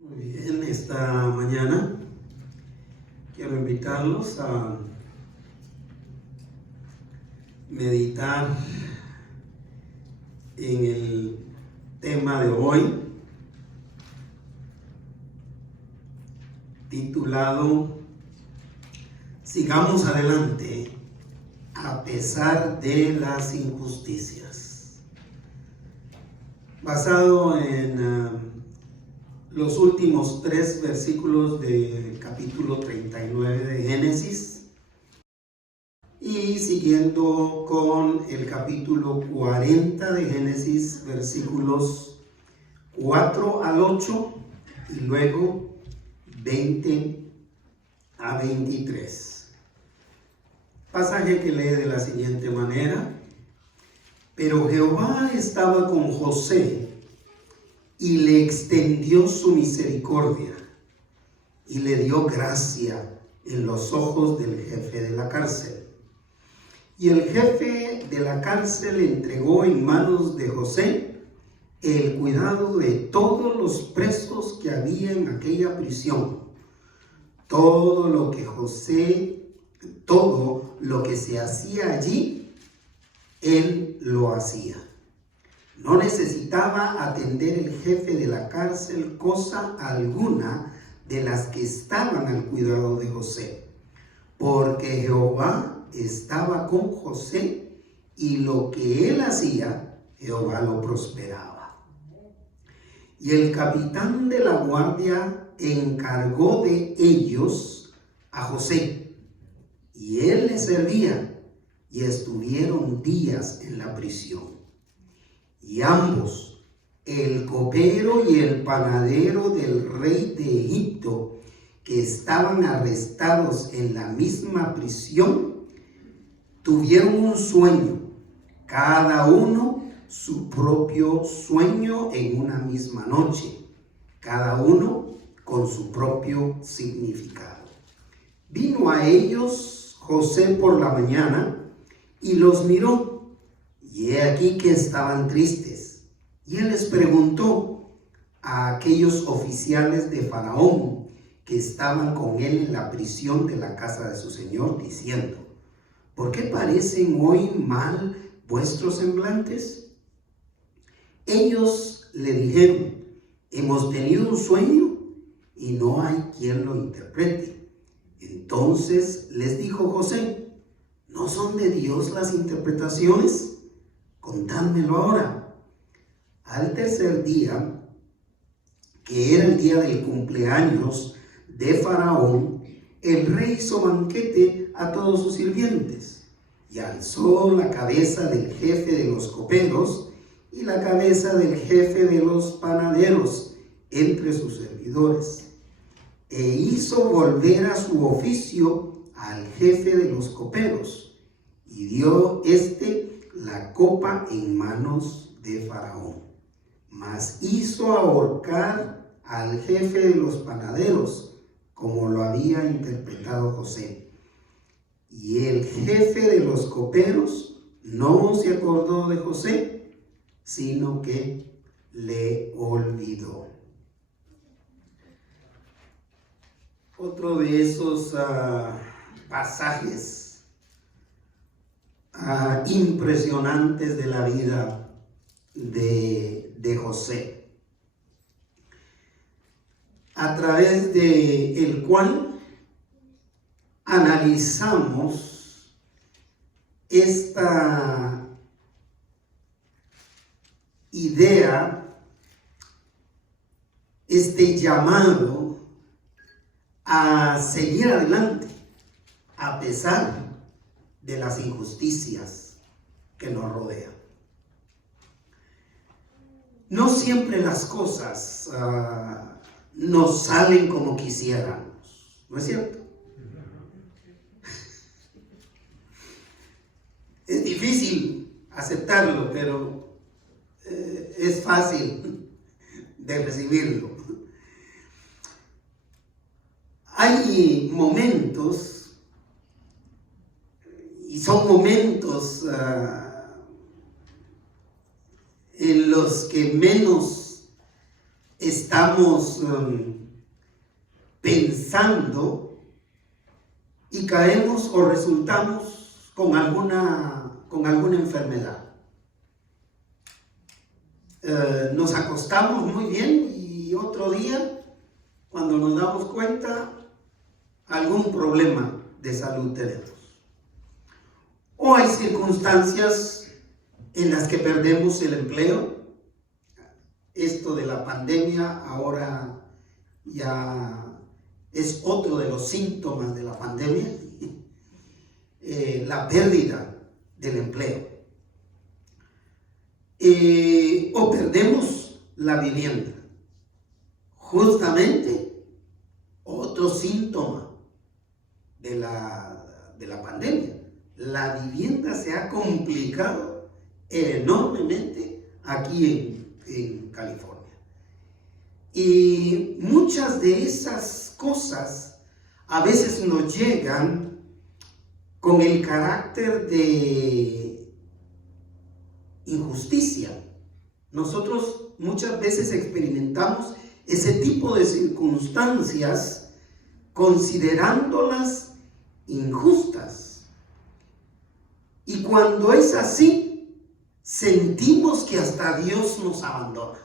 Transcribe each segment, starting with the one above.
Muy bien, esta mañana quiero invitarlos a meditar en el tema de hoy, titulado Sigamos adelante a pesar de las injusticias. Basado en los últimos 3 versículos del capítulo 39 de Génesis y siguiendo con el capítulo 40 de Génesis, versículos 4 al 8 y luego 20 a 23. Pasaje que lee de la siguiente manera: Pero Jehová estaba con José y le extendió su misericordia y le dio gracia en los ojos del jefe de la cárcel. Y el jefe de la cárcel entregó en manos de José el cuidado de todos los presos que había en aquella prisión. Todo lo que se hacía allí, él lo hacía. No necesitaba atender el jefe de la cárcel cosa alguna de las que estaban al cuidado de José, porque Jehová estaba con José y lo que él hacía, Jehová lo prosperaba. Y el capitán de la guardia encargó de ellos a José, y él les servía, y estuvieron días en la prisión. Y ambos, el copero y el panadero del rey de Egipto, que estaban arrestados en la misma prisión, tuvieron un sueño, cada uno su propio sueño en una misma noche, cada uno con su propio significado. Vino a ellos José por la mañana y los miró, y he aquí que estaban tristes. Y él les preguntó a aquellos oficiales de Faraón que estaban con él en la prisión de la casa de su señor, diciendo: ¿por qué parecen hoy mal vuestros semblantes? Ellos le dijeron: hemos tenido un sueño y no hay quien lo interprete. Entonces les dijo José: ¿no son de Dios las interpretaciones? Contádmelo ahora. Al tercer día, que era el día del cumpleaños de Faraón, el rey hizo banquete a todos sus sirvientes y alzó la cabeza del jefe de los coperos y la cabeza del jefe de los panaderos entre sus servidores, e hizo volver a su oficio al jefe de los coperos, y dio la copa en manos de Faraón. Mas hizo ahorcar al jefe de los panaderos, como lo había interpretado José. Y el jefe de los coperos no se acordó de José, sino que le olvidó. Otro de esos pasajes impresionantes de la vida de José, a través de el cual analizamos esta idea, este llamado a seguir adelante a pesar de las injusticias que nos rodean. No siempre las cosas nos salen como quisiéramos, ¿no es cierto? Es difícil aceptarlo, pero es fácil de recibirlo. Hay momentos, y son momentos en los que menos estamos pensando y caemos o resultamos con alguna enfermedad. Nos acostamos muy bien y otro día, cuando nos damos cuenta, algún problema de salud tenemos. O hay circunstancias en las que perdemos el empleo. Esto de la pandemia ahora ya es otro de los síntomas de la pandemia, la pérdida del empleo. O perdemos la vivienda. Justamente otro síntoma de la pandemia. La vivienda se ha complicado enormemente aquí en California. Y muchas de esas cosas a veces nos llegan con el carácter de injusticia. Nosotros muchas veces experimentamos ese tipo de circunstancias considerándolas injustas. Y cuando es así, sentimos que hasta Dios nos abandona.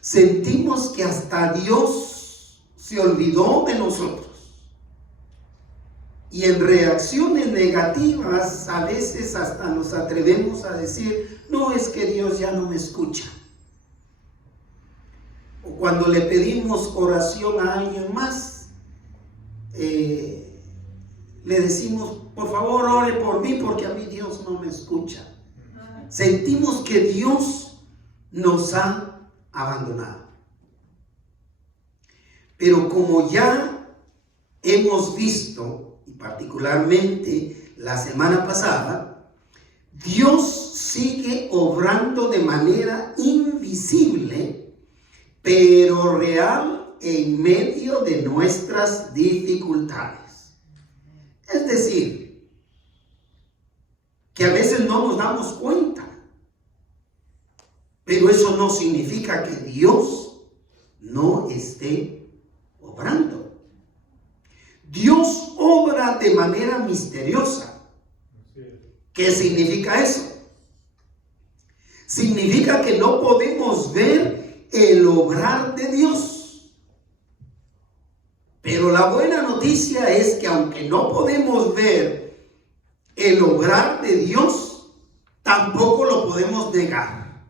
Sentimos que hasta Dios se olvidó de nosotros. Y en reacciones negativas a veces hasta nos atrevemos a decir, no, es que Dios ya no me escucha. O cuando le pedimos oración a alguien más, le decimos, por favor, ore por mí porque a mí Dios no me escucha. Sentimos que Dios nos ha abandonado. Pero como ya hemos visto, y particularmente la semana pasada, Dios sigue obrando de manera invisible, pero real en medio de nuestras dificultades. Es decir, que a veces no nos damos cuenta, pero eso no significa que Dios no esté obrando. Dios obra de manera misteriosa. ¿Qué significa eso? Significa que no podemos ver el obrar de Dios. Pero la buena noticia es que aunque no podemos ver el obrar de Dios, tampoco lo podemos negar.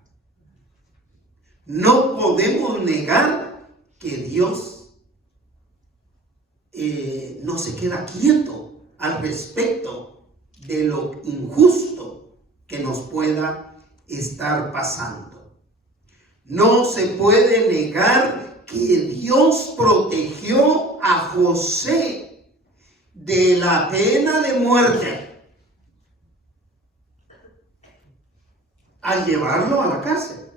No podemos negar que Dios no se queda quieto al respecto de lo injusto que nos pueda estar pasando. No se puede negar que Dios protegió a José de la pena de muerte al llevarlo a la cárcel.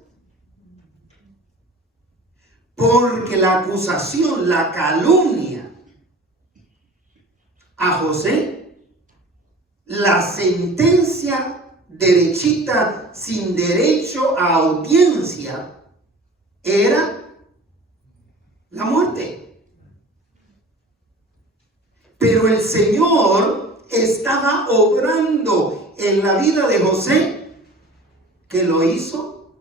Porque la acusación, la calumnia a José, la sentencia derechita sin derecho a audiencia, era la muerte. Pero el Señor estaba obrando en la vida de José, que lo hizo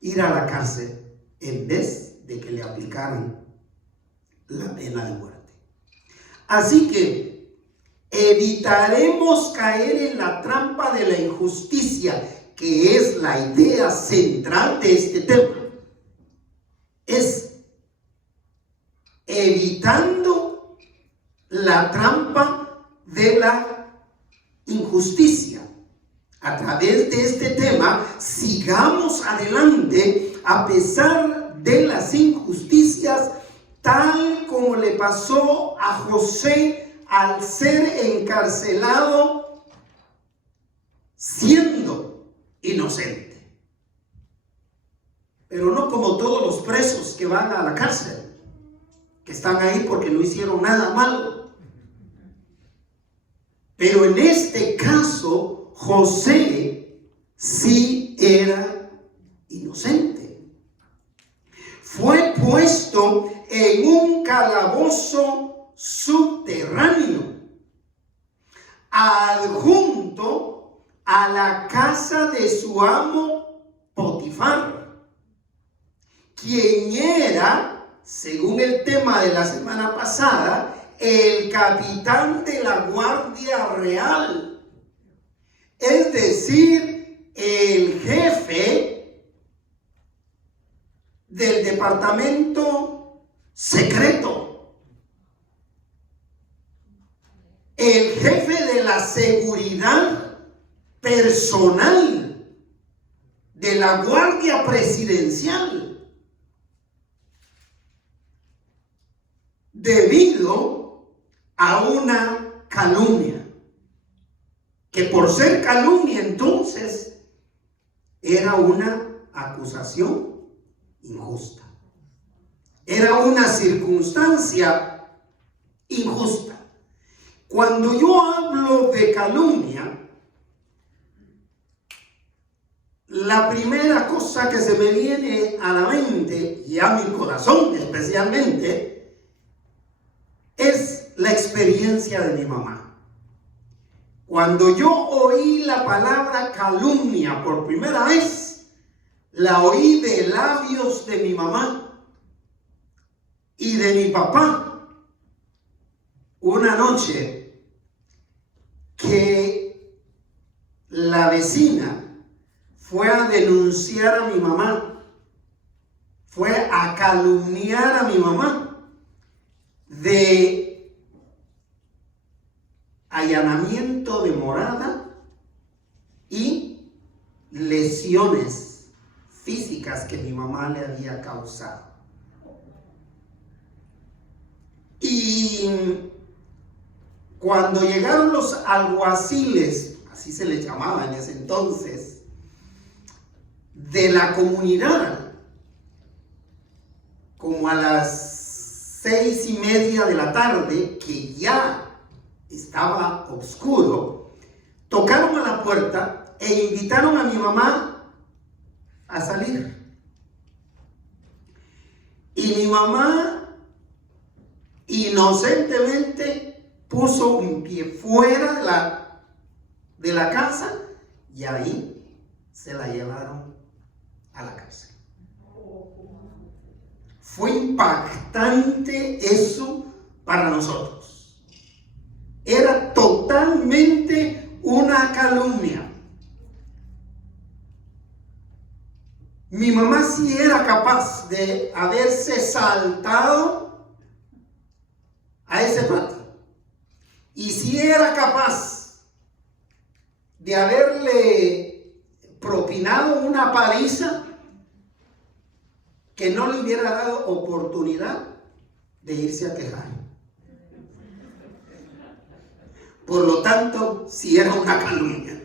ir a la cárcel en vez de que le aplicaran la pena de muerte. Así que evitaremos caer en la trampa de la injusticia, que es la idea central de este tema. Es evitando la trampa de la injusticia. A través de este tema, sigamos adelante a pesar de las injusticias, tal como le pasó a José al ser encarcelado siendo inocente. Pero no como todos los presos que van a la cárcel, que están ahí porque no hicieron nada malo. Pero en este caso, José sí era en un calabozo subterráneo, adjunto a la casa de su amo Potifar, quien era, según el tema de la semana pasada, el capitán de la Guardia Real, es decir, el jefe del departamento secreto, el jefe de la seguridad personal de la Guardia Presidencial, debido a una calumnia, que por ser calumnia entonces era una acusación injusta, era una circunstancia injusta. Cuando yo hablo de calumnia, la primera cosa que se me viene a la mente y a mi corazón especialmente es la experiencia de mi mamá. Cuando yo oí la palabra calumnia por primera vez, la oí de labios de mi mamá y de mi papá. Una noche que la vecina fue a denunciar a mi mamá, fue a calumniar a mi mamá de allanamiento de morada y lesiones físicas que mi mamá le había causado. Y cuando llegaron los alguaciles, así se les llamaba en ese entonces, de la comunidad, como a las 6:30 de la tarde, que ya estaba oscuro, tocaron a la puerta e invitaron a mi mamá a salir. Y mi mamá inocentemente puso un pie fuera de la casa y ahí se la llevaron a la cárcel. Fue impactante eso para nosotros. Era totalmente una calumnia. Mi mamá sí era capaz de haberse saltado a ese patio. Y sí era capaz de haberle propinado una paliza que no le hubiera dado oportunidad de irse a quejar. Por lo tanto, sí era una calumnia.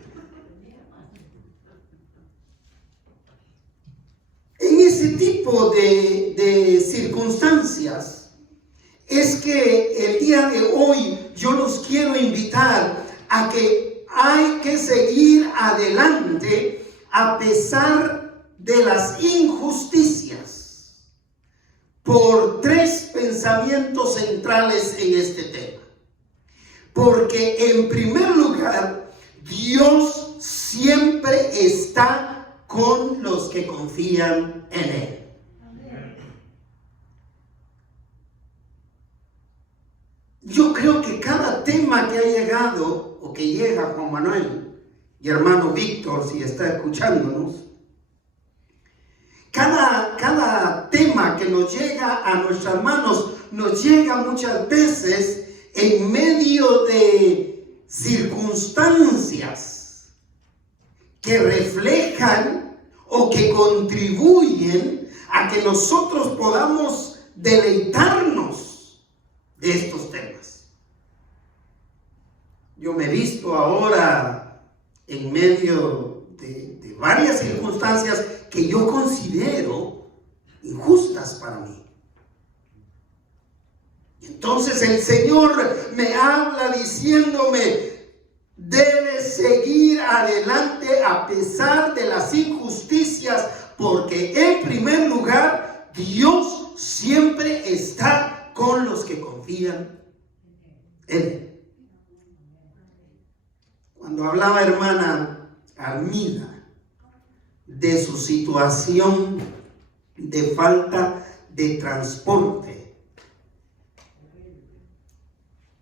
En ese tipo de circunstancias es que el día de hoy yo los quiero invitar a que hay que seguir adelante a pesar de las injusticias, por tres pensamientos centrales en este tema. Porque en primer lugar, Dios siempre está con los que confían en Él. Yo creo que cada tema que ha llegado o que llega, Juan Manuel y hermano Víctor, si está escuchándonos, cada tema que nos llega a nuestras manos nos llega muchas veces en medio de circunstancias que reflejan o que contribuyen a que nosotros podamos deleitarnos de estos temas. Yo me he visto ahora en medio de varias circunstancias que yo considero injustas para mí. Entonces el Señor me habla diciéndome: debes seguir adelante a pesar de las injusticias, porque en primer lugar Dios siempre está con los que confían en Él. Cuando hablaba hermana Armida de su situación de falta de transporte,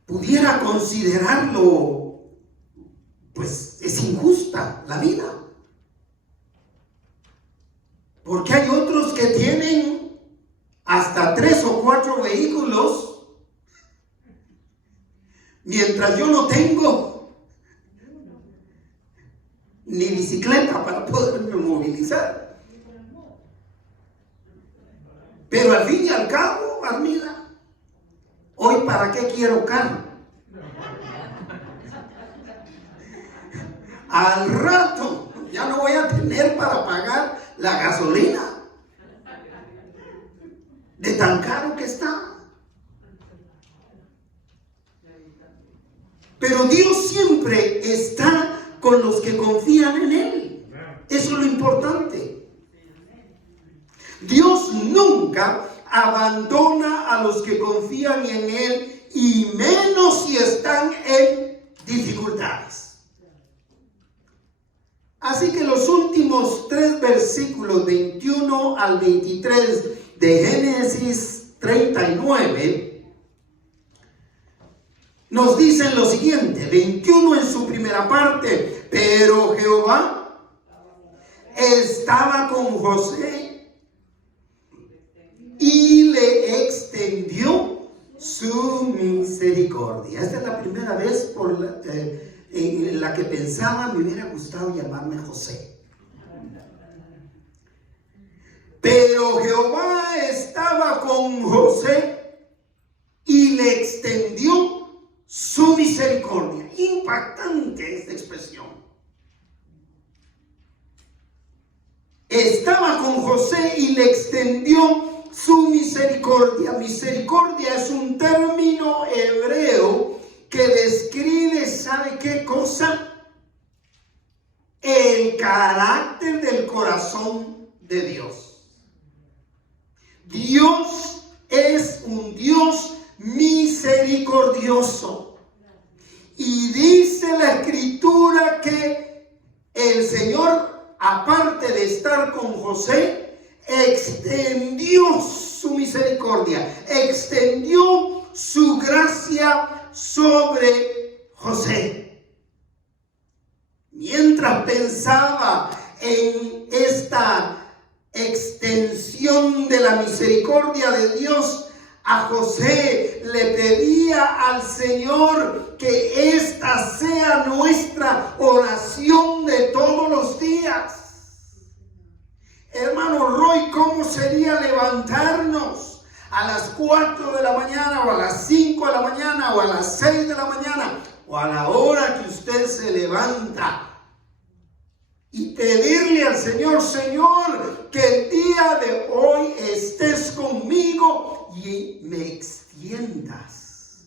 pudiera considerarlo, pues es injusta la vida. Porque hay otros que tienen hasta 3 o 4 vehículos, mientras yo no tengo ni bicicleta para poderme movilizar. Pero al fin y al cabo, Armida, hoy ¿para qué quiero carro? Al rato ya no voy a tener para pagar la gasolina de tan caro que está. Pero Dios siempre está con los que confían en Él. Eso es lo importante. Dios nunca abandona a los que confían en Él, y menos si están en dificultades. Así que los últimos 3 versículos, 21 al 23 de Génesis 39, nos dicen lo siguiente. 21 en su primera parte: pero Jehová estaba con José y le extendió su misericordia. Esta es la primera vez en la que pensaba me hubiera gustado llamarme José. Pero Jehová estaba con José y le extendió su misericordia. Impactante esta expresión. Estaba con José y le extendió su misericordia. Misericordia es un término hebreo que describe, ¿sabe qué cosa? El carácter del corazón de Dios. Dios es un Dios misericordioso. Y dice la Escritura que el Señor, aparte de estar con José, extendió su misericordia, extendió su gracia sobre José. Mientras pensaba en esta extensión de la misericordia de Dios, a José le pedía al Señor que esta sea nuestra oración de todos los días. Hermano Roy, ¿cómo sería levantarnos a las 4 de la mañana, o a las 5 de la mañana, o a las 6 de la mañana, o a la hora que usted se levanta, y pedirle al Señor: Señor, que el día de hoy estés conmigo y me extiendas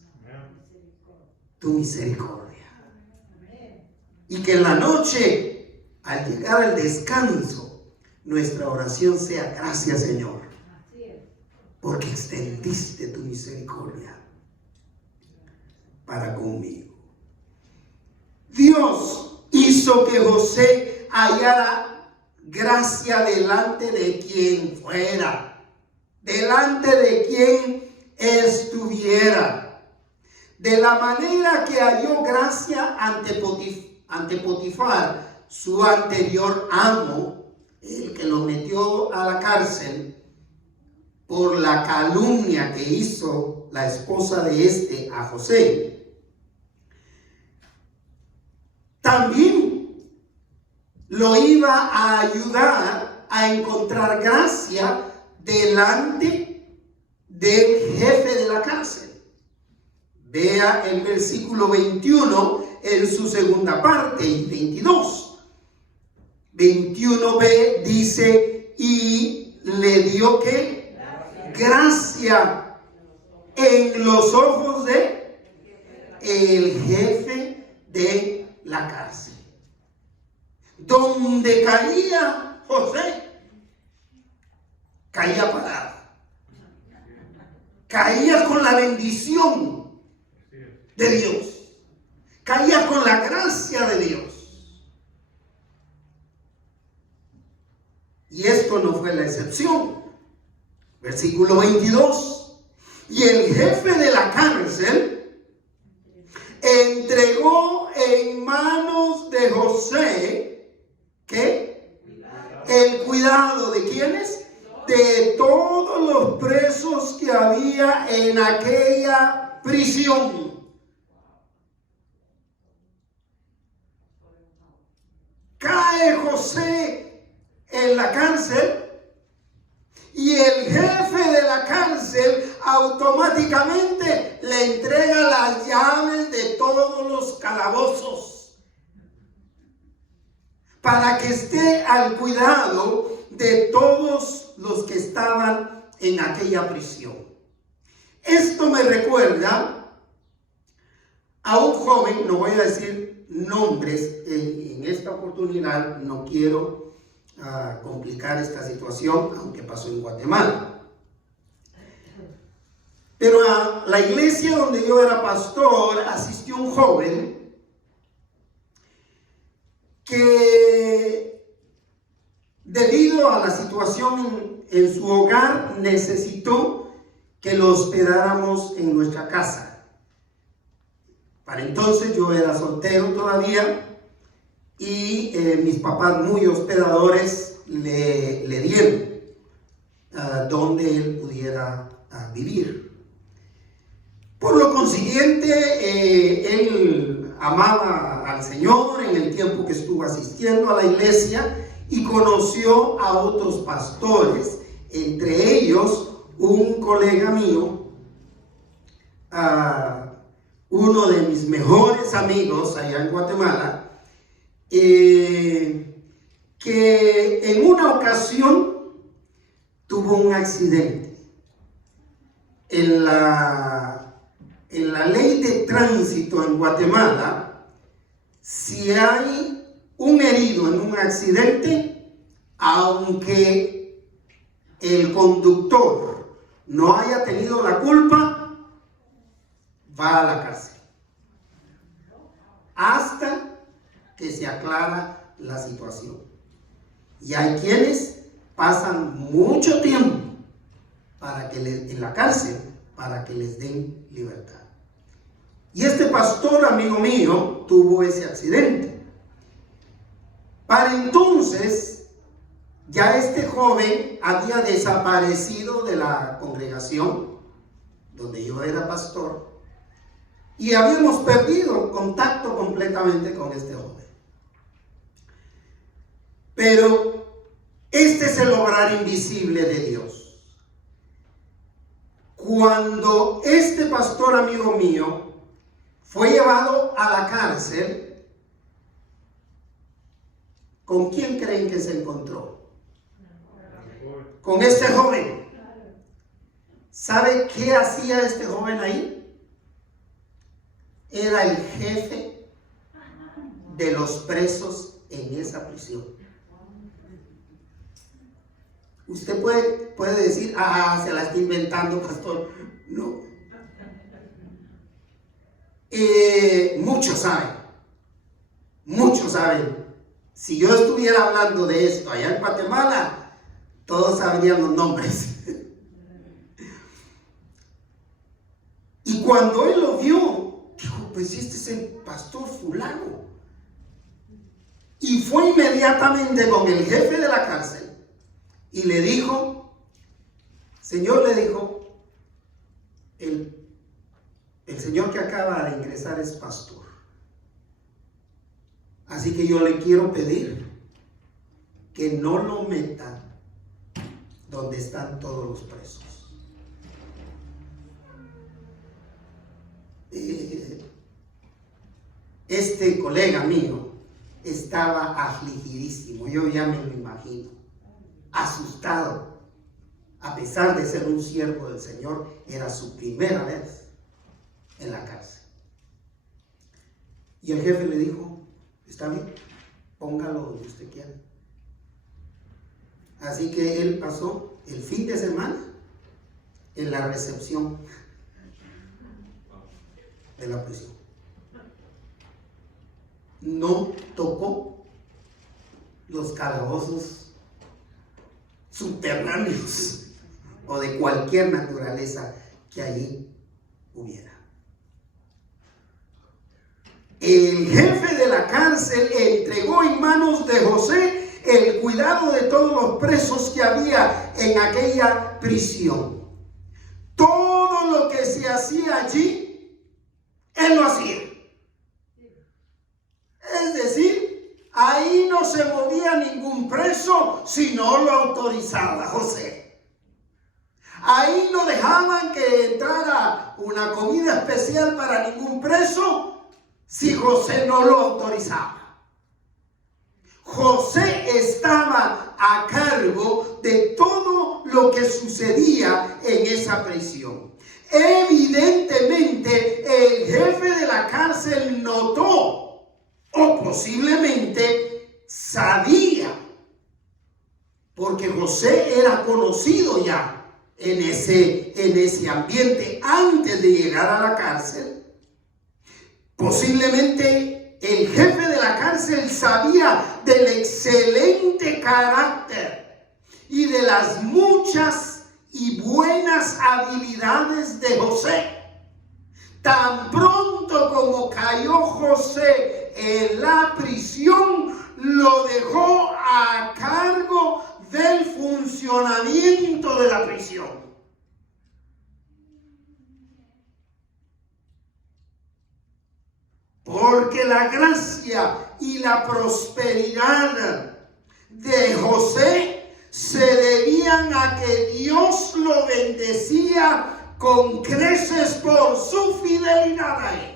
tu misericordia? Y que en la noche, al llegar al descanso, nuestra oración sea: gracias, Señor, porque extendiste tu misericordia para conmigo. Dios hizo que José hallara gracia delante de quien fuera, delante de quien estuviera. De la manera que halló gracia ante Potifar, su anterior amo, el que lo metió a la cárcel por la calumnia que hizo la esposa de a José. También lo iba a ayudar a encontrar gracia delante del jefe de la cárcel. Vea el versículo 21 en su segunda parte, y 22. 21b dice: y le dio ¿qué? Gracia en los ojos de el jefe de la cárcel. Donde caía José, caía parado. caía con la bendición de Dios, caía con la gracia de Dios. Y esto no fue la excepción. Versículo 22. Y el jefe de la cárcel entregó en manos de José, ¿qué? El cuidado de ¿quiénes? De todos los presos que había en aquella prisión. Cae José en la cárcel y el jefe de la cárcel automáticamente le entrega las llaves de todos los calabozos para que esté al cuidado de todos los que estaban en aquella prisión. Esto me recuerda a un joven, no voy a decir nombres en esta oportunidad, no quiero complicar esta situación, aunque pasó en Guatemala. Pero a la iglesia donde yo era pastor asistió un joven que, debido a la situación en su hogar, necesitó que lo hospedáramos en nuestra casa. Para entonces yo era soltero todavía y mis papás, muy hospedadores, le dieron donde él pudiera vivir. Por lo consiguiente, él amaba al Señor en el tiempo que estuvo asistiendo a la iglesia y conoció a otros pastores, entre ellos un colega mío, uno de mis mejores amigos allá en Guatemala, que en una ocasión tuvo un accidente. En la ley de tránsito en Guatemala, si hay un herido en un accidente, aunque el conductor no haya tenido la culpa, va a la cárcel hasta que se aclara la situación. Y hay quienes pasan mucho tiempo en la cárcel para que les den libertad. Y este pastor, amigo mío, tuvo ese accidente. Para entonces, ya este joven había desaparecido de la congregación donde yo era pastor y habíamos perdido contacto completamente con este joven. Pero este es el obrar invisible de Dios. Cuando este pastor, amigo mío, fue llevado a la cárcel, ¿con quién creen que se encontró? Con este joven. ¿Sabe qué hacía este joven ahí? Era el jefe de los presos en esa prisión. Usted puede decir, se la está inventando, pastor. No. Muchos saben. Si yo estuviera hablando de esto allá en Guatemala, todos sabrían los nombres. Y cuando él lo vio, dijo, pues este es el pastor fulano. Y fue inmediatamente con el jefe de la cárcel y le dijo, Señor, le dijo, el señor que acaba de ingresar es pastor. Así que yo le quiero pedir que no lo metan donde están todos los presos. Este colega mío estaba afligidísimo, yo ya me lo imagino, asustado. A pesar de ser un siervo del Señor, era su primera vez en la cárcel. Y el jefe le dijo, está bien, póngalo donde usted quiera. Así que él pasó el fin de semana en la recepción de la prisión. No tocó los calabozos subterráneos o de cualquier naturaleza que allí hubiera. El jefe de la cárcel entregó en manos de José el cuidado de todos los presos que había en aquella prisión. Todo lo que se hacía allí, él lo hacía. Es decir, ahí no se movía ningún preso si no lo autorizaba José. Ahí no dejaban que entrara una comida especial para ningún preso si José no lo autorizaba. José estaba a cargo de todo lo que sucedía en esa prisión. Evidentemente, el jefe de la cárcel notó, o posiblemente sabía, porque José era conocido ya en ese ambiente antes de llegar a la cárcel. Posiblemente el jefe de la cárcel sabía del excelente carácter y de las muchas y buenas habilidades de José. Tan pronto como cayó José en la prisión, lo dejó a cargo del funcionamiento de la prisión. Porque la gracia y la prosperidad de José se debían a que Dios lo bendecía con creces por su fidelidad a él.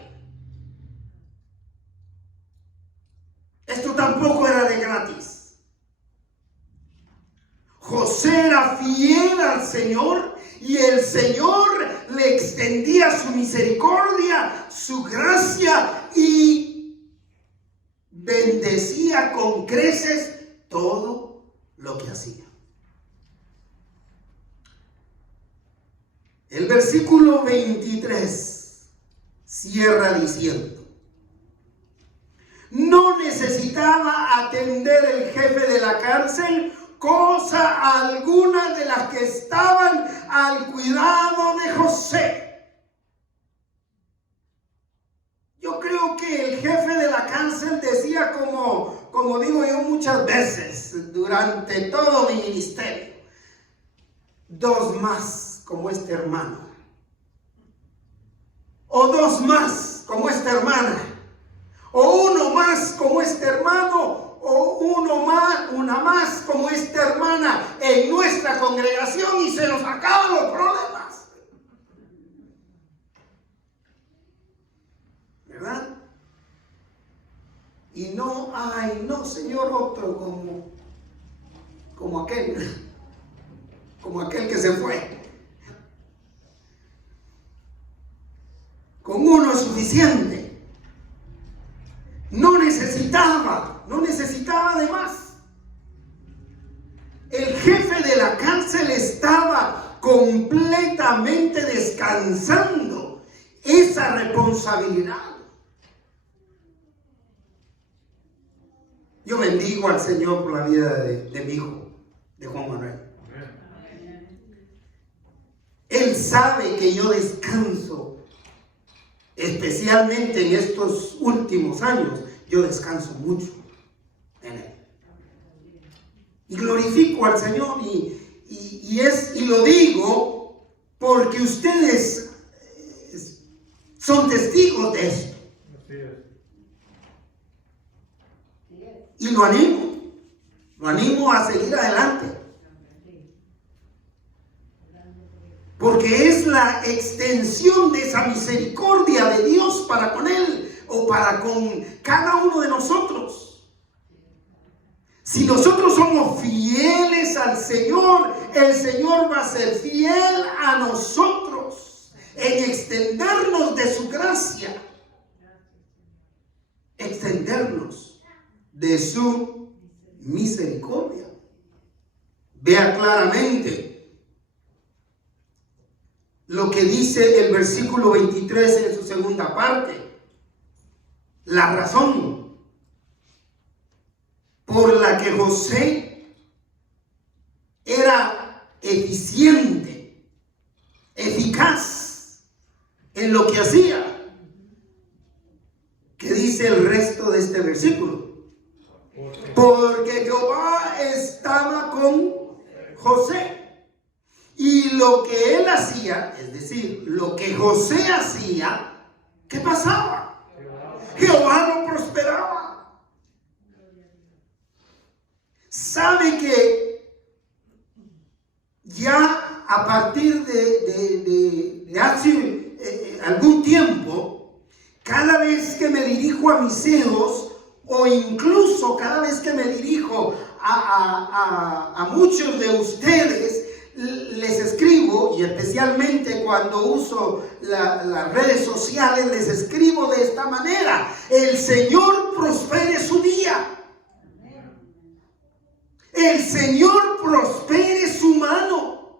Esto tampoco era de gratis. José era fiel al Señor y el Señor le extendía su misericordia, su gracia y bendecía con creces todo lo que hacía. El versículo 23 cierra diciendo: no necesitaba atender el jefe de la cárcel cosa alguna de las que estaban al cuidado de José. Yo creo que el jefe de la cárcel decía, como digo yo muchas veces durante todo mi ministerio: dos más como este hermano, o dos más como esta hermana, o uno más como este hermano, o una más como esta hermana en nuestra congregación, y se nos acaban los problemas, ¿verdad? Y no hay, no Señor, otro como aquel que se fue. Con uno es suficiente. No necesitaba de más. El jefe de la cárcel estaba completamente descansando esa responsabilidad. Yo bendigo al Señor por la vida de mi hijo, de Juan Manuel. Él sabe que yo descanso, especialmente en estos últimos años. Yo descanso mucho en él. Y glorifico al Señor y lo digo porque ustedes son testigos de esto. Y lo animo a seguir adelante. Porque es la extensión de esa misericordia de Dios para con él o para con cada uno de nosotros. Si nosotros somos fieles al Señor, el Señor va a ser fiel a nosotros en extendernos de su gracia, extendernos de su misericordia. Vea claramente lo que dice el versículo 23 en su segunda parte. La razón por la que José era eficiente, eficaz en lo que hacía. ¿Qué dice el resto de este versículo? Porque Jehová estaba con José. Y lo que él hacía, es decir, lo que José hacía, ¿qué pasaba? Jehová lo prosperaba. ¿Sabe que ya a partir de hace algún tiempo, cada vez que me dirijo a mis hijos, o incluso cada vez que me dirijo a muchos de ustedes, les escribo, y especialmente cuando uso las redes sociales, les escribo de esta manera: el Señor prospere su día. El Señor prospere su mano.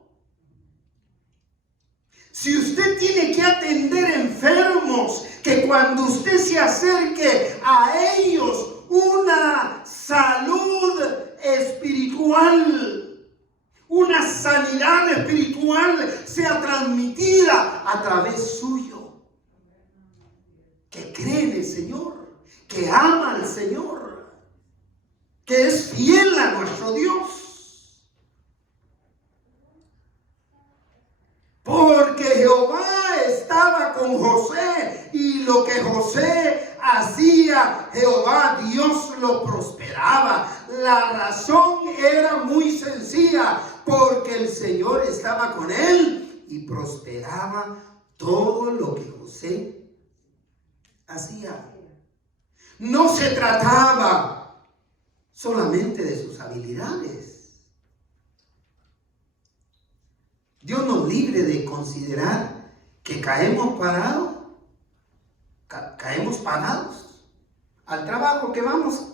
Si usted tiene que atender enfermos, que cuando usted se acerque a ellos, una salud espiritual, una sanidad espiritual sea transmitida a través suyo. Que cree en el Señor, que ama al Señor, que es fiel a nuestro Dios. Porque Jehová estaba con José, y lo que José hacía, Jehová Dios lo prosperaba. La razón era muy sencilla: porque el Señor estaba con él y prosperaba todo lo que José hacía. No se trataba solamente de sus habilidades. Dios nos libre de considerar que caemos parados. Al trabajo que vamos,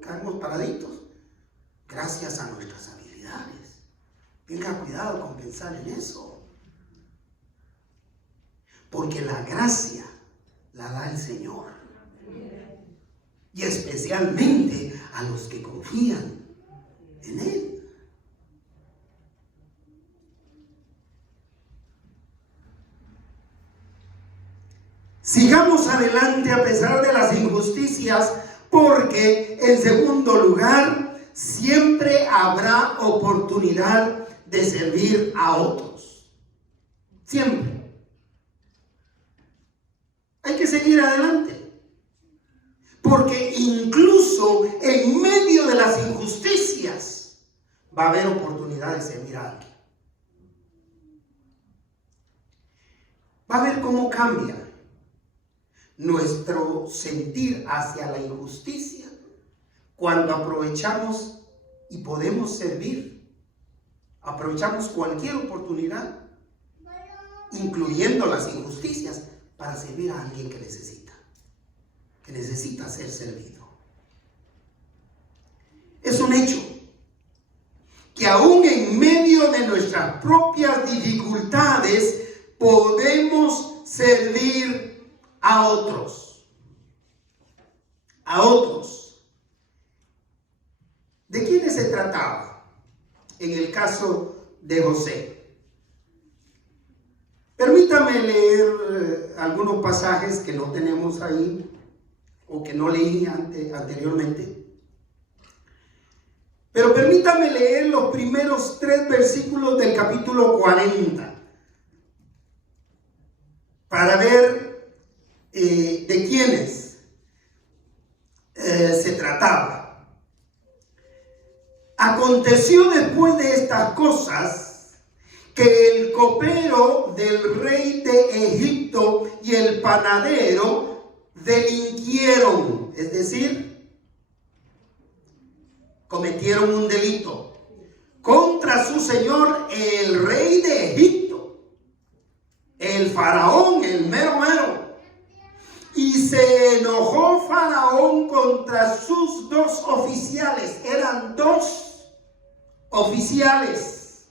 caemos paraditos. Gracias a nuestras habilidades. Tenga cuidado con pensar en eso. Porque la gracia la da el Señor. Y especialmente a los que confían en Él. Sigamos adelante a pesar de las injusticias, porque en segundo lugar, siempre habrá oportunidad de servir a otros. Siempre. Hay que seguir adelante. Porque incluso en medio de las injusticias va a haber oportunidad de servir a alguien. Va a ver cómo cambia nuestro sentir hacia la injusticia cuando aprovechamos y podemos servir. Aprovechamos cualquier oportunidad, incluyendo las injusticias, para servir a alguien que necesita ser servido. Es un hecho que aún en medio de nuestras propias dificultades podemos servir a otros. A otros. ¿De quiénes se trataba en el caso de José? Permítame leer algunos pasajes que no tenemos ahí o que no leí anteriormente. Pero permítame leer los primeros 3 versículos del capítulo 40 para ver de quiénes se trataba. Aconteció después de estas cosas que el copero del rey de Egipto y el panadero delinquieron, es decir, cometieron un delito contra su señor, el rey de Egipto, el faraón, el mero mero. Y se enojó Faraón contra sus 2 oficiales. Eran 2 oficiales.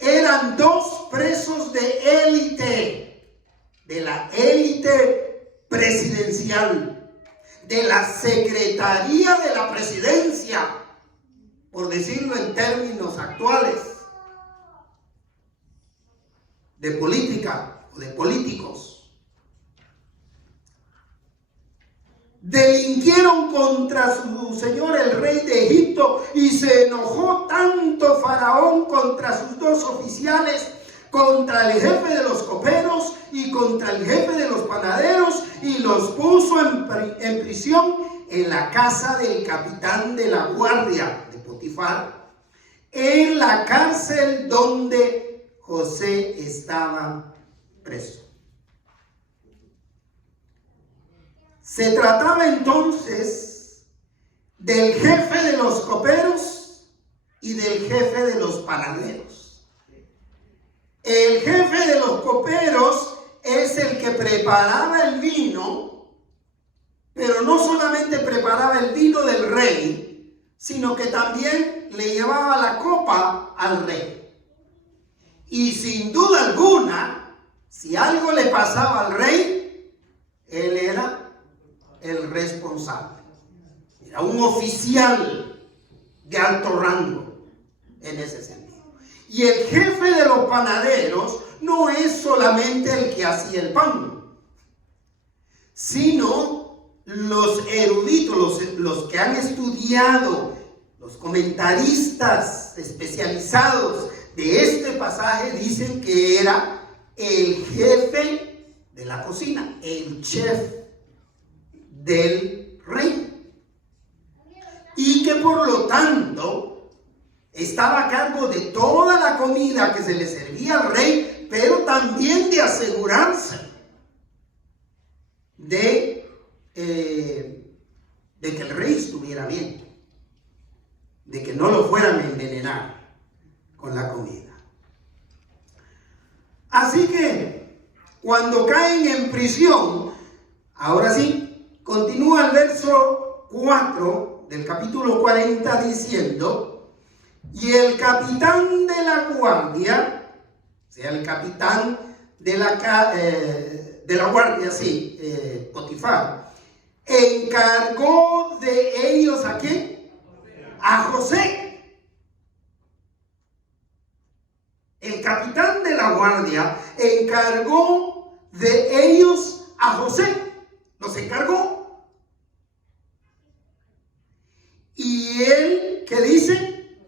eran dos presos de élite, de la élite presidencial, de la Secretaría de la Presidencia, por decirlo en términos actuales, de política o de políticos. Delinquieron contra su señor el rey de Egipto, y se enojó tanto Faraón contra sus dos oficiales, contra el jefe de los coperos y contra el jefe de los panaderos, y los puso en prisión en la casa del capitán de la guardia de Potifar, en la cárcel donde José estaba preso. Se trataba entonces del jefe de los coperos y del jefe de los panaderos. El jefe de los coperos es el que preparaba el vino, pero no solamente preparaba el vino del rey, sino que también le llevaba la copa al rey. Y sin duda alguna, si algo le pasaba al rey, él era el responsable. Era un oficial de alto rango en ese sentido. Y el jefe de los panaderos no es solamente el que hacía el pan, sino los eruditos, los que han estudiado, los comentaristas especializados de este pasaje dicen que era el jefe de la cocina, el chef del rey, y que por lo tanto estaba a cargo de toda la comida que se le servía al rey, pero también de asegurarse de que el rey estuviera bien, de que no lo fueran a envenenar con la comida. Así que cuando caen en prisión, ahora sí, continúa el verso 4 del capítulo 40 diciendo: y el capitán de la guardia, o sea, el capitán de la guardia, sí, Potifar, encargó de ellos ¿a quién? A José. El capitán de la guardia encargó de ellos a José. Los encargó. Y él, ¿qué dice?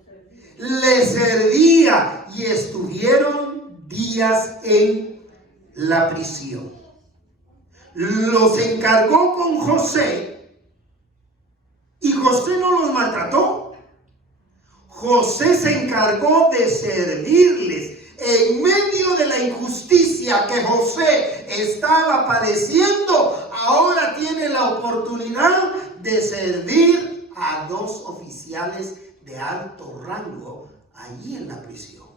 Le servía, y estuvieron días en la prisión. Los encargó con José, y José no los maltrató. José se encargó de servirles. En medio de la injusticia que José estaba padeciendo, ahora tiene la oportunidad de servir a dos oficiales de alto rango allí en la prisión.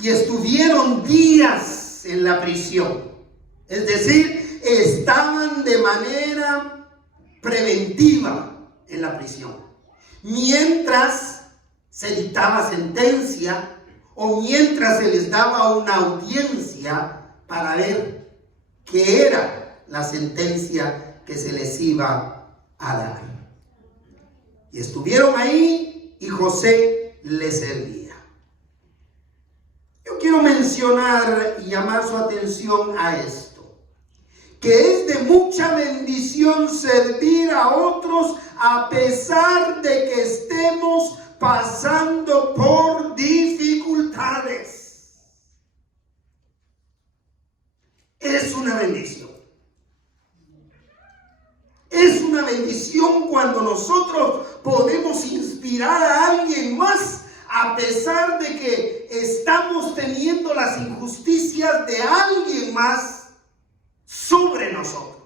Y estuvieron días en la prisión, es decir, estaban de manera preventiva en la prisión, mientras se dictaba sentencia o mientras se les daba una audiencia para ver qué era la sentencia que se les iba a dar. Y estuvieron ahí y José les servía. Yo quiero mencionar y llamar su atención a esto, que es de mucha bendición servir a otros a pesar de que estemos pasando por dificultades. Es una bendición. Es una bendición cuando nosotros podemos inspirar a alguien más a pesar de que estamos teniendo las injusticias de alguien más sobre nosotros.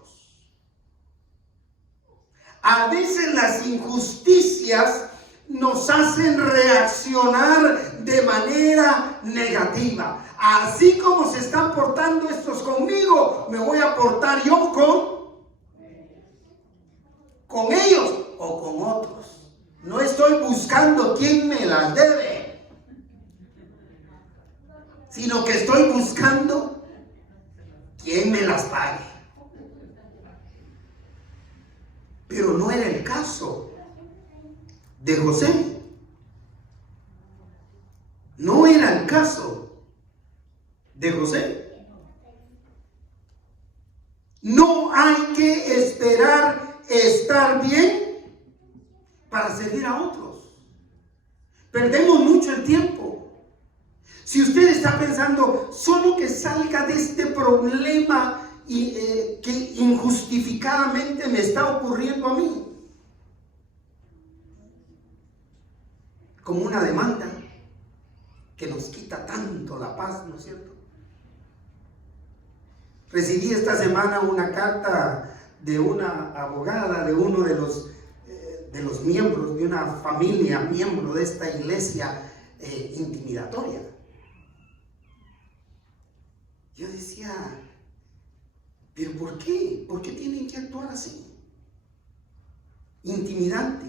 A veces las injusticias nos hacen reaccionar de manera negativa. Así como se están portando estos conmigo, me voy a portar yo con ellos o con otros. ¿quién me las pague? Pero no era el caso de José. No era el caso de José. No hay que esperar estar bien para servir a otros. Perdemos mucho el tiempo. Si usted está pensando solo que salga de este problema que injustificadamente me está ocurriendo a mí, como una demanda que nos quita tanto la paz, ¿no es cierto? Recibí esta semana una carta de una abogada de uno de los miembros de una familia, miembro de esta iglesia intimidatoria. Yo decía, ¿pero por qué? ¿Por qué tienen que actuar así? Intimidante.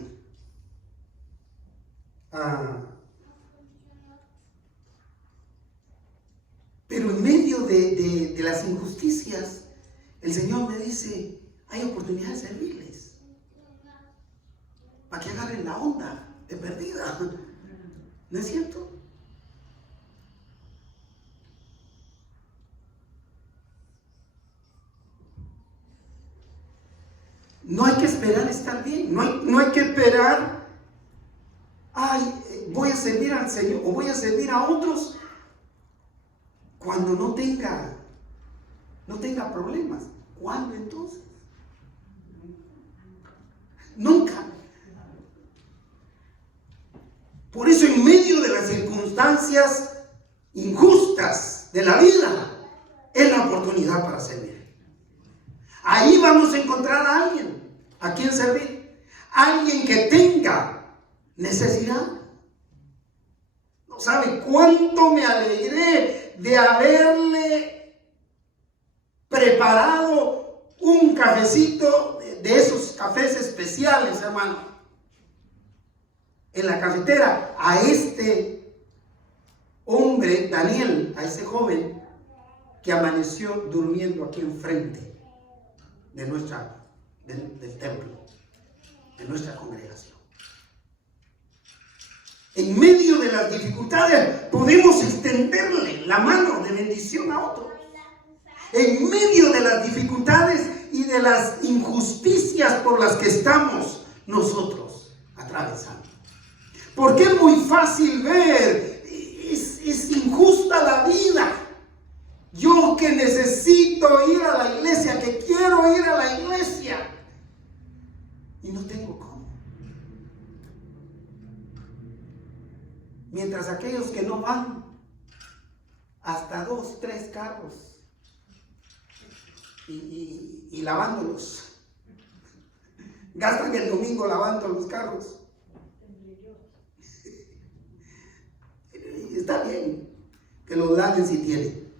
Pero en medio de las injusticias, el Señor me dice, hay oportunidad de servirles, para que agarren la onda de perdida. ¿No es cierto? No hay que esperar estar bien, no hay que esperar, voy a servir al Señor o voy a servir a otros cuando no tenga problemas. ¿Cuándo entonces? Nunca. Por eso, en medio de las circunstancias injustas de la vida, es la oportunidad para servir. Ahí vamos a encontrar a alguien a quien servir. Alguien que tenga necesidad. No sabe cuánto me alegré de haberle preparado un cafecito de esos cafés especiales, hermano, en la cafetera a este hombre, Daniel, a ese joven que amaneció durmiendo aquí enfrente del templo, de nuestra congregación. En medio de las dificultades podemos extenderle la mano de bendición a otros. En medio de las dificultades y de las injusticias por las que estamos nosotros atravesando. Porque es muy fácil ver, es injusta la vida. Yo que necesito ir a la iglesia, que quiero ir a la iglesia, y no tengo cómo. Mientras aquellos que no van, hasta 2, 3 carros, y lavándolos, gastan el domingo lavando los carros. Está bien que los laven si tienen.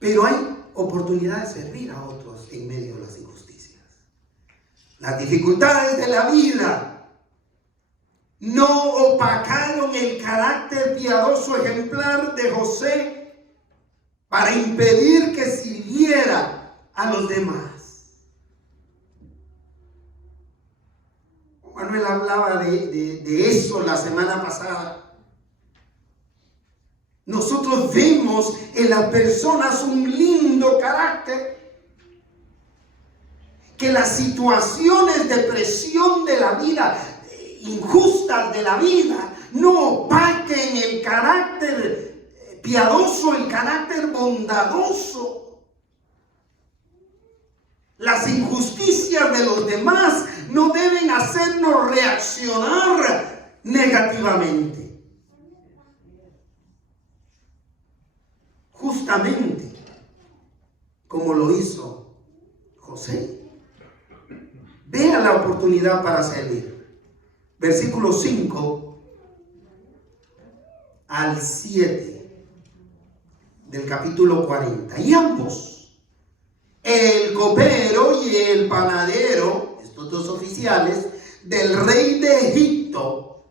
Pero hay oportunidad de servir a otros en medio de las injusticias. Las dificultades de la vida no opacaron el carácter piadoso ejemplar de José para impedir que sirviera a los demás. Manuel hablaba de eso la semana pasada. Nosotros vemos en las personas un lindo carácter, que las situaciones de presión de la vida, injustas de la vida, no opaquen el carácter piadoso, el carácter bondadoso. Las injusticias de los demás no deben hacernos reaccionar negativamente. Justamente como lo hizo José. Vea la oportunidad para servir. Versículo 5 al 7 del capítulo 40. Y ambos, el copero y el panadero, estos dos oficiales del rey de Egipto,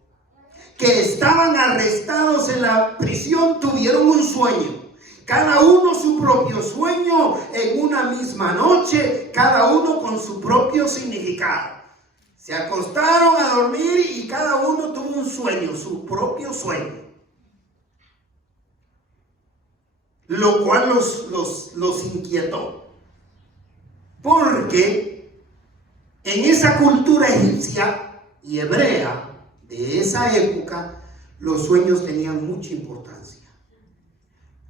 que estaban arrestados en la prisión, tuvieron un sueño. Cada uno su propio sueño en una misma noche, cada uno con su propio significado. Se acostaron a dormir y cada uno tuvo un sueño, su propio sueño. Lo cual los inquietó. Porque en esa cultura egipcia y hebrea de esa época, los sueños tenían mucha importancia.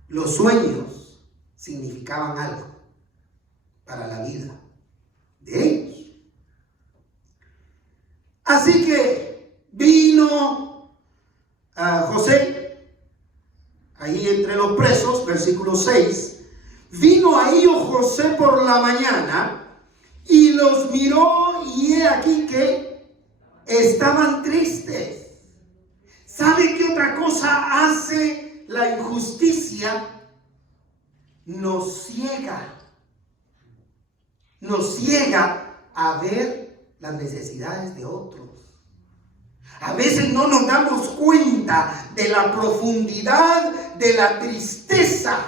Los sueños significaban algo para la vida de ellos. Así que vino José, ahí entre los presos, versículo 6, vino a ellos José por la mañana y los miró y he aquí que estaban tristes. ¿Sabe qué otra cosa hace la injusticia? Nos ciega a ver las necesidades de otros. A veces no nos damos cuenta de la profundidad de la tristeza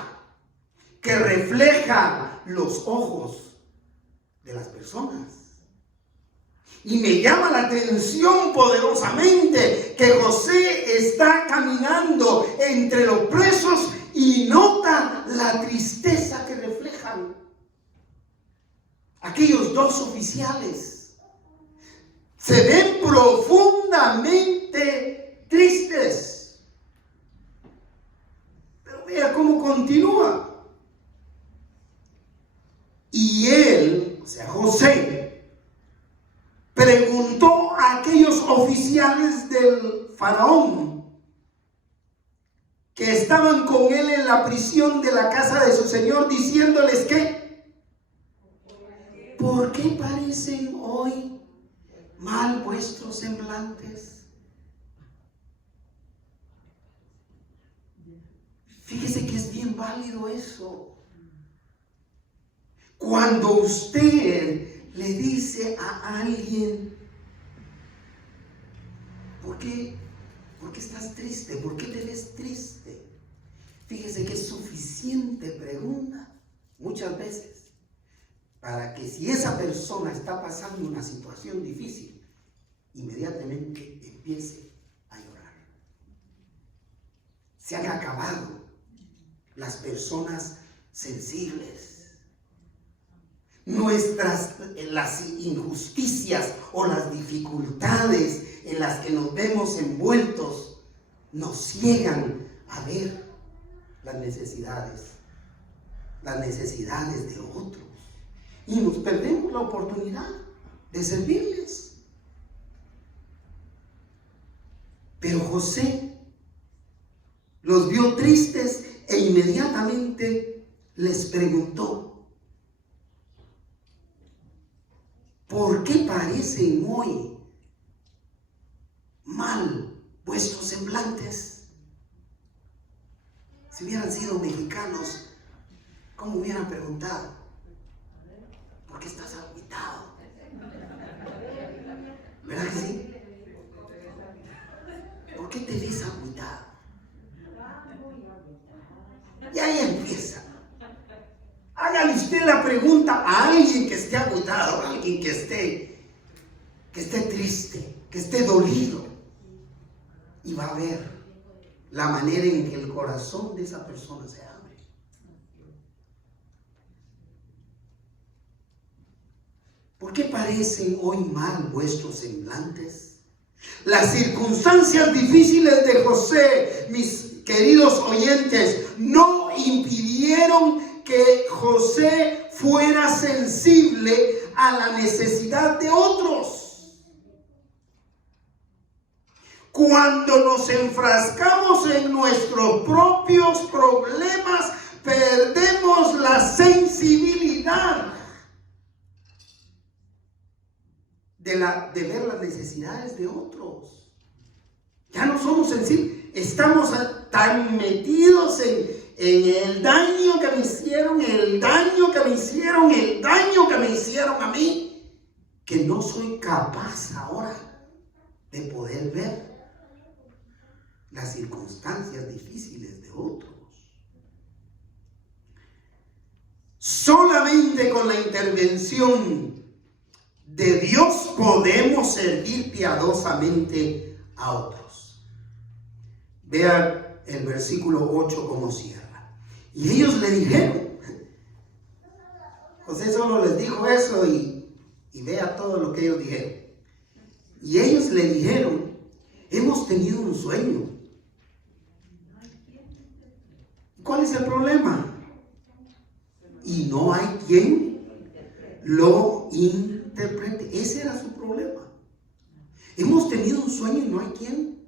que reflejan los ojos de las personas. Y me llama la atención poderosamente que José está caminando entre los presos y nota la tristeza que reflejan aquellos dos oficiales. Se ven profundamente tristes. Pero vea cómo continúa. Y él, o sea, José, preguntó a aquellos oficiales del faraón que estaban con él en la prisión de la casa de su señor, diciéndoles que ¿por qué parecen hoy mal vuestros semblantes? Fíjese que es bien válido eso. Cuando usted le dice a alguien, ¿por qué estás triste? ¿Por qué te ves triste? Fíjese que es suficiente pregunta muchas veces para que si esa persona está pasando una situación difícil, inmediatamente empiece a llorar. Se han acabado las personas sensibles. Las injusticias o las dificultades en las que nos vemos envueltos nos ciegan a ver las necesidades de otros y nos perdemos la oportunidad de servirles. Pero José los vio tristes e inmediatamente les preguntó: ¿por qué parecen hoy mal vuestros semblantes? Si hubieran sido mexicanos, ¿cómo hubieran preguntado? ¿Por qué estás agüitado? ¿Verdad que sí? ¿Por qué te ves agüitado? Y ahí empieza. Hágale usted la pregunta a alguien que esté agotado, a alguien que esté triste, que esté dolido, y va a ver la manera en que el corazón de esa persona se abre. ¿Por qué parecen hoy mal vuestros semblantes? Las circunstancias difíciles de José, mis queridos oyentes, no impidieron que José fuera sensible a la necesidad de otros. Cuando nos enfrascamos en nuestros propios problemas, perdemos la sensibilidad de ver las necesidades de otros. Ya no somos sensibles, estamos tan metidos en el daño que me hicieron, el daño que me hicieron, el daño que me hicieron a mí, que no soy capaz ahora de poder ver las circunstancias difíciles de otros. Solamente con la intervención de Dios podemos servir piadosamente a otros. Vean el versículo 8 cómo cierra. Y ellos le dijeron, José solo les dijo eso y vea todo lo que ellos dijeron. Y ellos le dijeron, hemos tenido un sueño. ¿Cuál es el problema? Y no hay quien lo interprete. Ese era su problema. Hemos tenido un sueño y no hay quien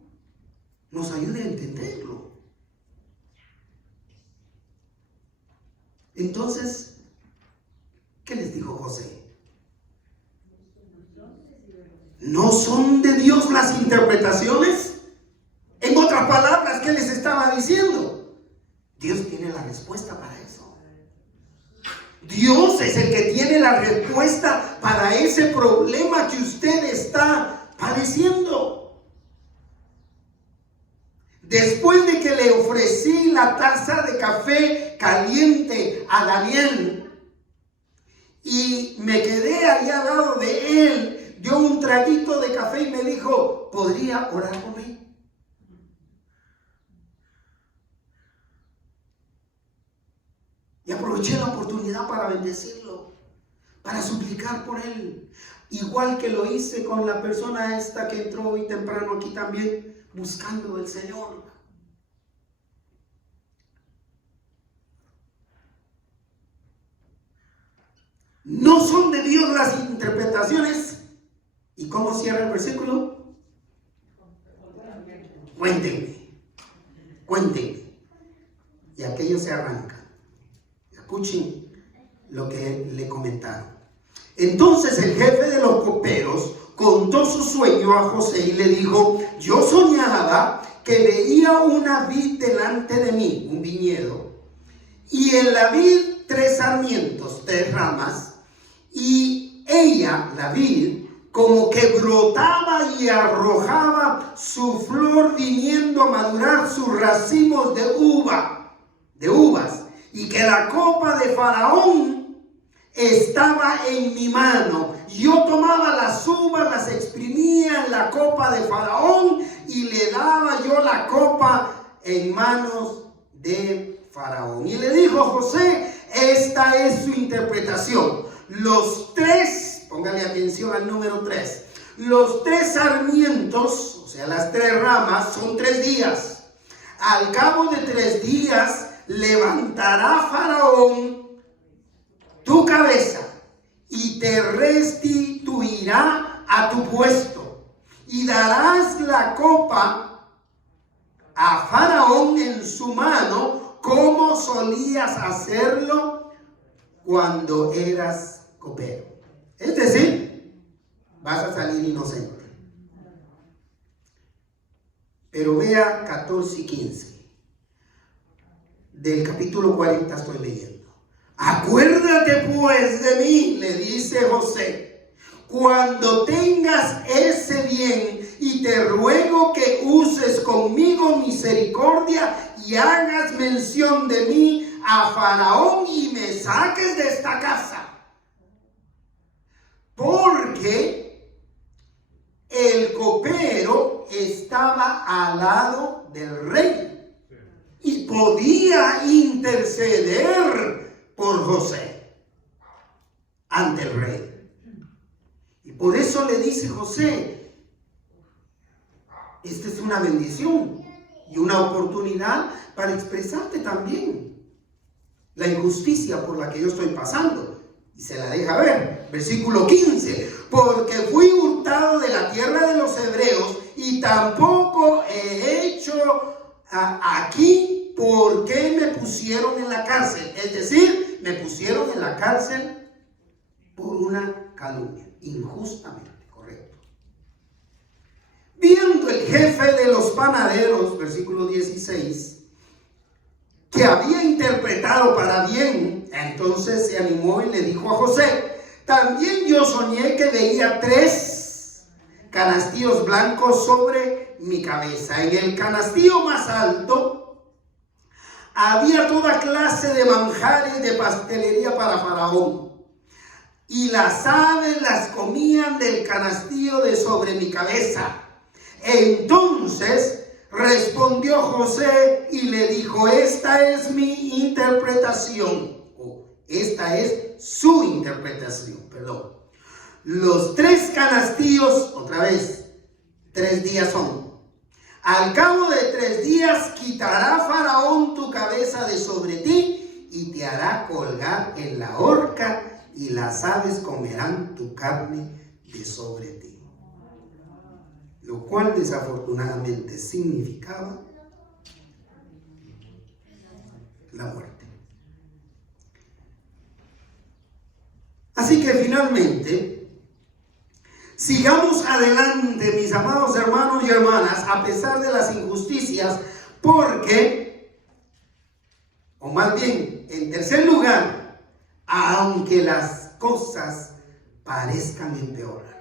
nos ayude a entenderlo. Entonces, ¿qué les dijo José? ¿No son de Dios las interpretaciones? En otras palabras, ¿qué les estaba diciendo? Dios tiene la respuesta para eso. Dios es el que tiene la respuesta para ese problema que usted está padeciendo. Después de que le ofrecí la taza de café caliente a Daniel y me quedé ahí al lado de él, dio un traguito de café y me dijo, ¿podría orar por mí? Y aproveché la oportunidad para bendecirlo, para suplicar por él. Igual que lo hice con la persona esta que entró hoy temprano aquí también, buscando al Señor. No son de Dios las interpretaciones. ¿Y cómo cierra el versículo? Cuéntenme. Y aquello se arranca. Escuchen lo que le comentaron. Entonces el jefe de los coperos contó su sueño a José y le dijo, yo soñaba que veía una vid delante de mí, un viñedo, y en la vid 3 sarmientos, 3 ramas, y ella, la vid, como que brotaba y arrojaba su flor viniendo a madurar sus racimos de uvas, y que la copa de Faraón estaba en mi mano. Yo tomaba las uvas, las exprimía en la copa de Faraón y le daba yo la copa en manos de Faraón. Y le dijo José, esta es su interpretación. Los 3, póngale atención al número 3, los 3 sarmientos, o sea, las 3 ramas, son 3 días. Al cabo de 3 días, levantará Faraón tu cabeza y te restituirá a tu puesto y darás la copa a Faraón en su mano como solías hacerlo cuando eras copero. Es decir, vas a salir inocente. Pero vea 14 y 15. Del capítulo 40 estoy leyendo. Acuérdate pues de mí, le dice José, cuando tengas ese bien, y te ruego que uses conmigo misericordia y hagas mención de mí a Faraón y me saques de esta casa. Porque el copero estaba al lado del rey y podía interceder por José ante el rey. Y por eso le dice José, esta es una bendición y una oportunidad para expresarte también la injusticia por la que yo estoy pasando. Y se la deja ver, versículo 15, porque fui hurtado de la tierra de los hebreos y tampoco he hecho aquí porque me pusieron en la cárcel. Es decir, me pusieron en la cárcel por una calumnia, injustamente, correcto. Viendo el jefe de los panaderos, versículo 16, que había interpretado para bien, entonces se animó y le dijo a José, también yo soñé que veía 3 canastillos blancos sobre mi cabeza. En el canastillo más alto Había toda clase de manjares de pastelería para Faraón, y las aves las comían del canastillo de sobre mi cabeza. Entonces respondió José y le dijo: esta es mi interpretación, o esta es su interpretación, perdón. Los 3 canastillos, otra vez, 3 días son. Al cabo de 3 días quitará Faraón tu cabeza de sobre ti y te hará colgar en la horca, y las aves comerán tu carne de sobre ti. Lo cual desafortunadamente significaba la muerte. Así que finalmente, sigamos adelante, mis amados hermanos y hermanas, a pesar de las injusticias, porque, o más bien, en tercer lugar, aunque las cosas parezcan empeorar.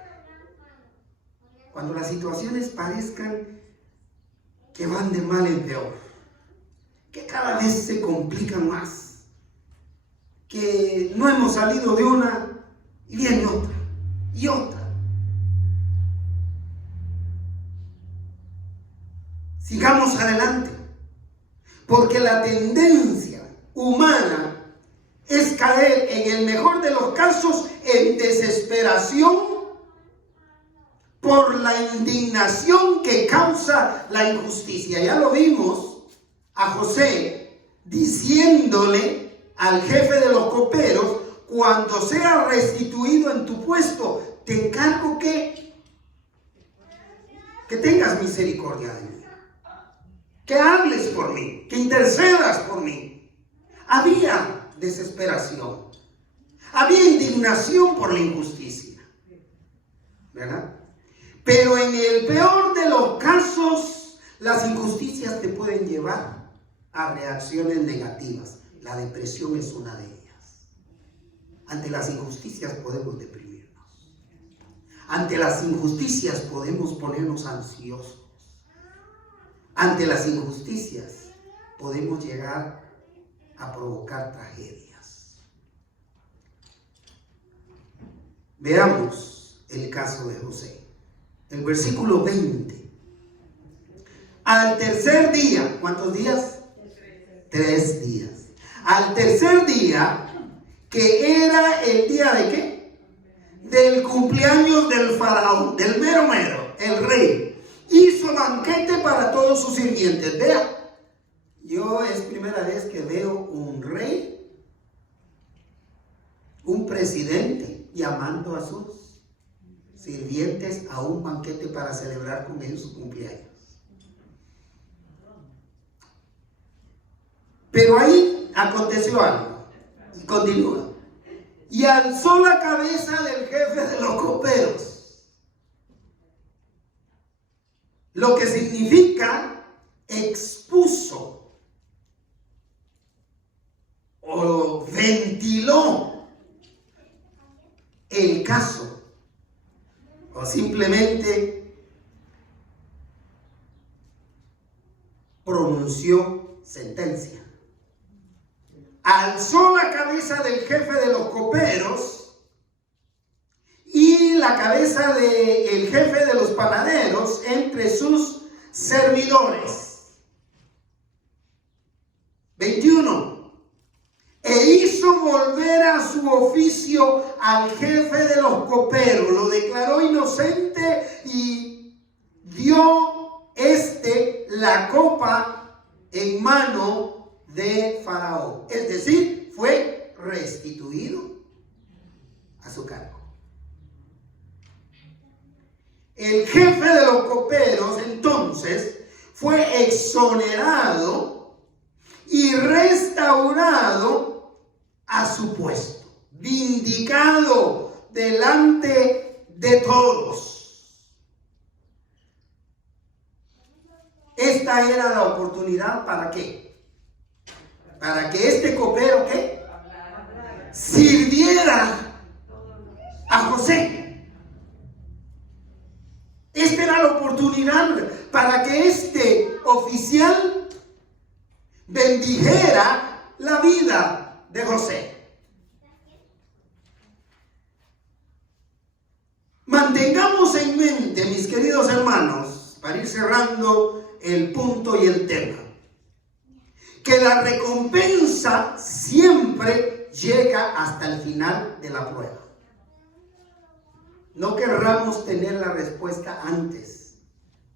Cuando las situaciones parezcan que van de mal en peor, que cada vez se complican más, que no hemos salido de una y viene otra y otra. Sigamos adelante, porque la tendencia humana es caer, en el mejor de los casos, en desesperación por la indignación que causa la injusticia. Ya lo vimos a José diciéndole al jefe de los coperos: cuando sea restituido en tu puesto, te encargo que tengas misericordia de mí, que hables por mí, que intercedas por mí. Había desesperación, había indignación por la injusticia, ¿verdad? Pero en el peor de los casos, las injusticias te pueden llevar a reacciones negativas. La depresión es una de ellas. Ante las injusticias podemos deprimirnos. Ante las injusticias podemos ponernos ansiosos. Ante las injusticias podemos llegar a provocar tragedias. Veamos el caso de José. El versículo 20. Al tercer día, ¿cuántos días? 3 días. Al tercer día, que era el día de ¿qué? Del cumpleaños del faraón, del mero mero, el rey, hizo banquete para todos sus sirvientes. Vea, yo es primera vez que veo un rey, un presidente, llamando a sus sirvientes a un banquete para celebrar con ellos su cumpleaños. Pero ahí aconteció algo, y continúa. Y alzó la cabeza del jefe de los coperos, lo que significa expuso o ventiló el caso, o simplemente pronunció sentencia. Alzó la cabeza del jefe de los coperos y la cabeza del jefe de los panaderos entre sus servidores. 21. E hizo volver a su oficio al jefe de los coperos, lo declaró inocente y dio la copa en mano de Faraón. Es decir, fue restituido a su cargo. El jefe de los coperos entonces fue exonerado y restaurado a su puesto, vindicado delante de todos. Esta era la oportunidad ¿para qué? Para que este copero ¿qué? Sirviera a José. Esta era la oportunidad para que este oficial bendijera la vida de José. Mantengamos en mente, mis queridos hermanos, para ir cerrando el punto y el tema, que la recompensa siempre llega hasta el final de la prueba. No querramos tener la respuesta antes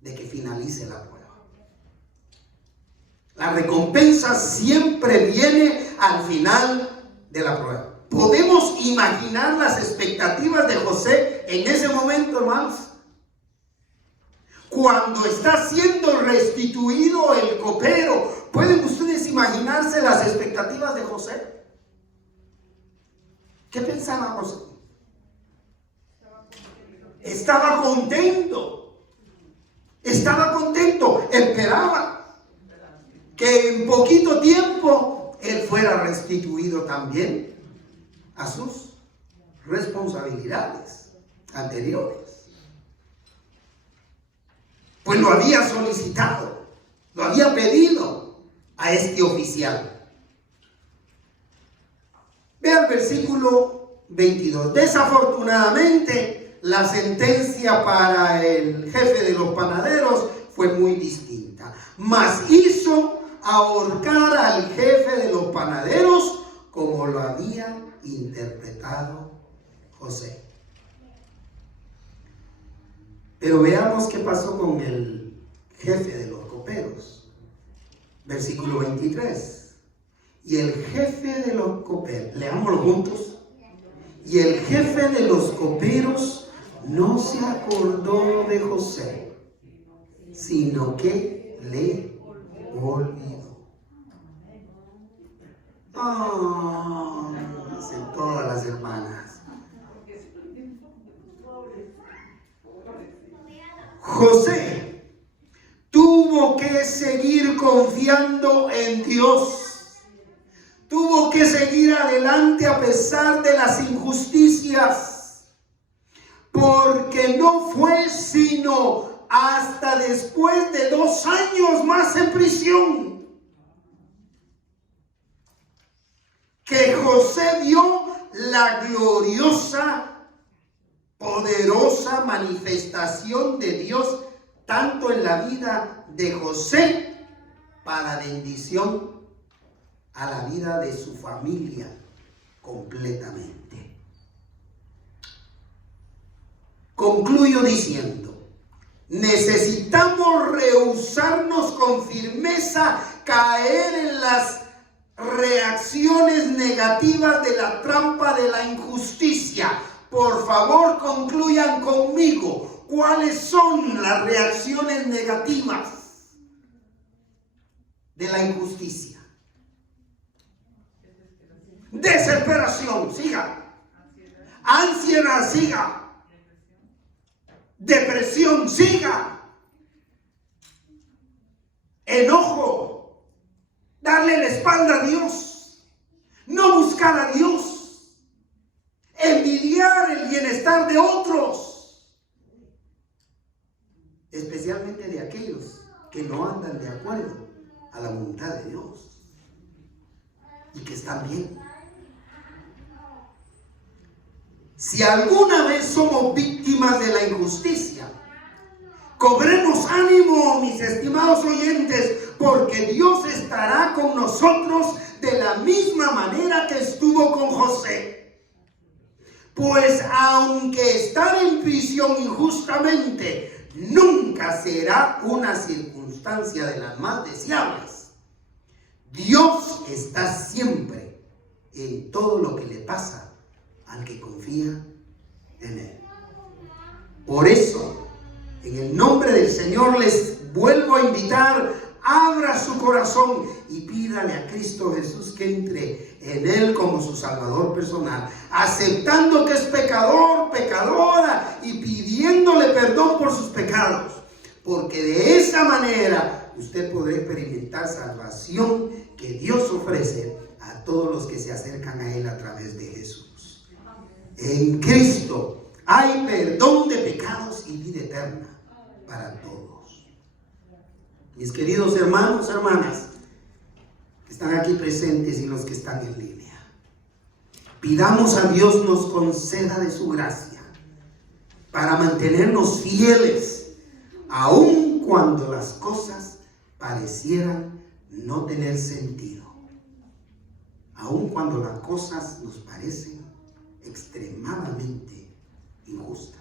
de que finalice la prueba. La recompensa siempre viene al final de la prueba. ¿Podemos imaginar las expectativas de José en ese momento, hermanos? Cuando está siendo restituido el copero, ¿pueden ustedes imaginarse las expectativas de José? ¿Qué pensaba José? Estaba contento. Estaba contento. Esperaba que en poquito tiempo él fuera restituido también a sus responsabilidades anteriores. Pues lo había solicitado, lo había pedido a este oficial. Vea el versículo 22. Desafortunadamente, la sentencia para el jefe de los panaderos fue muy distinta. Mas hizo ahorcar al jefe de los panaderos como lo había interpretado José. Pero veamos qué pasó con el jefe de los coperos. Versículo 23. Y el jefe de los coperos, leámoslo juntos. Y el jefe de los coperos no se acordó de José, sino que le olvidó. Dicen todas las hermanas. José tuvo que seguir confiando en Dios. Tuvo que seguir adelante a pesar de las injusticias. Porque no fue sino hasta después de 2 años más en prisión que José vio la gloriosa, poderosa manifestación de Dios, tanto en la vida de José, para bendición a la vida de su familia completamente. Concluyo diciendo, necesitamos rehusarnos con firmeza, caer en las reacciones negativas de la trampa de la injusticia. Por favor, concluyan conmigo. ¿Cuáles son las reacciones negativas de la injusticia? Desesperación, siga. Ansiedad, siga. Depresión, siga. Enojo. Darle la espalda a Dios, no buscar a Dios, envidiar el bienestar de otros, especialmente de aquellos que no andan de acuerdo a la voluntad de Dios y que están bien. Si alguna vez somos víctimas de la injusticia, cobremos ánimo, mis estimados oyentes, porque Dios estará con nosotros de la misma manera que estuvo con José. Pues aunque estar en prisión injustamente nunca será una circunstancia de las más deseables, Dios está siempre en todo lo que le pasa al que confía en Él. Por eso, en el nombre del Señor les vuelvo a invitar. Abra su corazón y pídale a Cristo Jesús que entre en Él como su Salvador personal, aceptando que es pecador, pecadora, y pidiéndole perdón por sus pecados, porque de esa manera usted podrá experimentar salvación que Dios ofrece a todos los que se acercan a Él a través de Jesús. En Cristo hay perdón de pecados y vida eterna para todos. Mis queridos hermanos, hermanas, están aquí presentes y los que están en línea. Pidamos a Dios nos conceda de su gracia para mantenernos fieles, aun cuando las cosas parecieran no tener sentido, aun cuando las cosas nos parecen extremadamente injustas.